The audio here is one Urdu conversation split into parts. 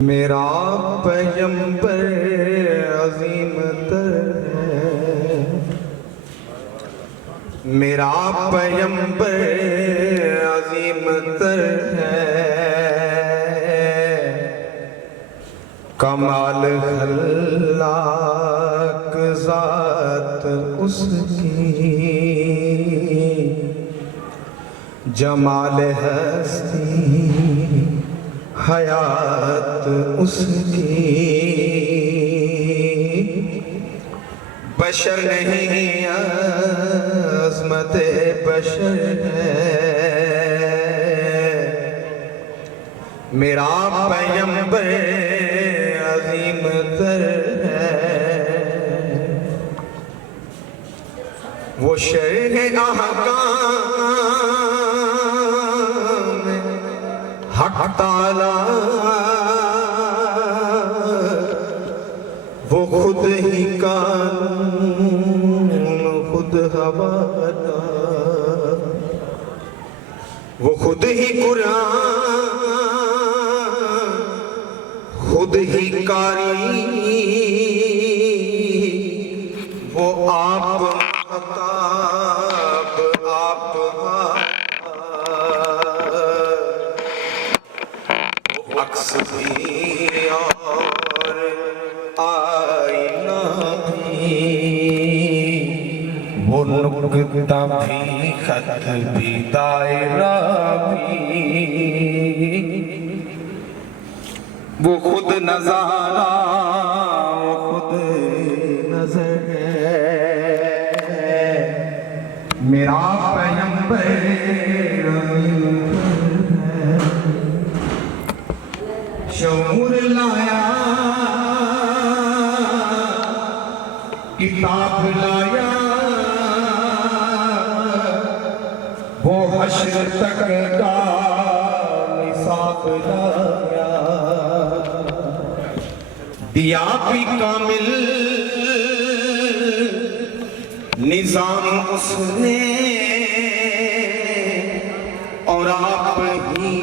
میرا پیغمبر عظیم تر ہے، میرا پیغمبر عظیم تر ہے، کمال خلاق ذات اس کی، جمال ہستی حیات اس کی، بشر نہیں عظمت بشر ہے، میرا پیغمبر عظیم تر ہے، وہ شرح احکام حق تعالی، وہ خود ہی قانون خود حوالہ، وہ خود ہی قرآن خود ہی قاری، وہ آپ خطاب آپ عکس بھی اور آئینہ بھی، وہ نکتہ بھی خط بھی دائرہ بھی، وہ خود نظارہ وہ خود نظر ہے، میرا پیغمبر شعور لایا کتاب لایا، وہ حشر تک کا نصاب لایا، دیا بھی کامل نظام اس نے، اور آپ ہی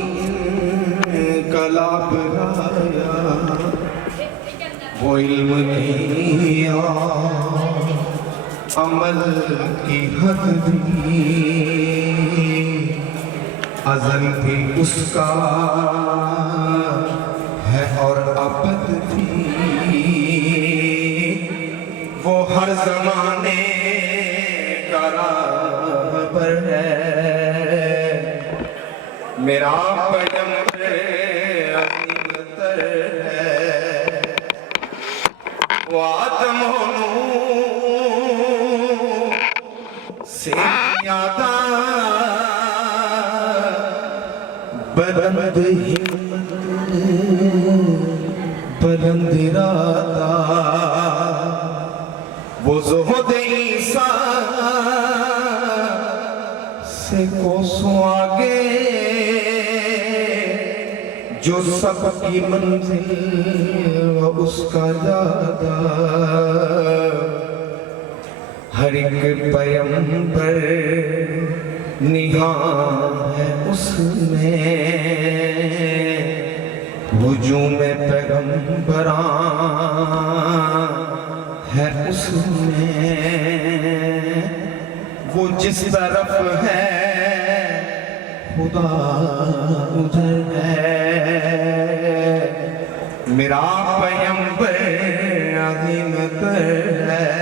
انقلاب لایا، وہ علم دیا عمل کی حد بھی، ازل بھی اس کا ہے اور ابد بھی، وہ ہر زمانے کا راہبر ہے، میرا پیغمبر عظیم تر ہے، وہ آدم و نوح سے زیادہ بلند ہمت بلند ارادہ، وہ زہد عیسیٰ سے کوسوں آگے، جو سب کی منزل و اس کا زیادہ، ہر ایک پیغمبر نہاں ہے اس میں، ہجوم پیغمبران ہے اس میں، وہ جس طرف ہے خدا ادھر ہے، میرا پیغمبر عظیم تر ہے،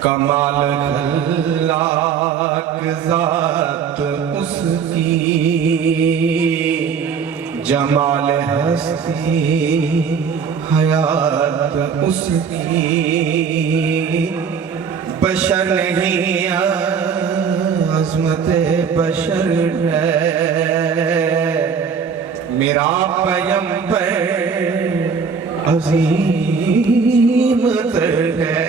کمال خلاق ذات اس کی، جمال ہستی حیات اس کی، بشر نہیں عظمت بشر ہے، میرا پیغمبر عظیم تر ہے۔